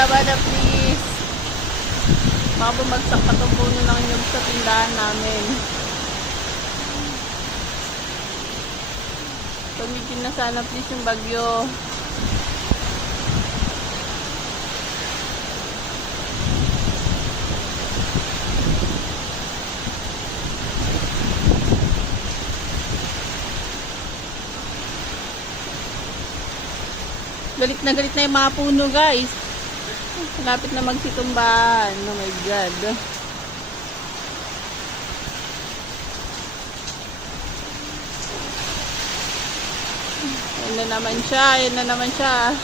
tama na please. Baka bumagsak pa itong puno ng nyug sa tindahan namin. Tumigil na sana please yung bagyo. Galit na yung mga puno guys. Malapit na magsitumbahan. Oh my God. Yan na naman siya.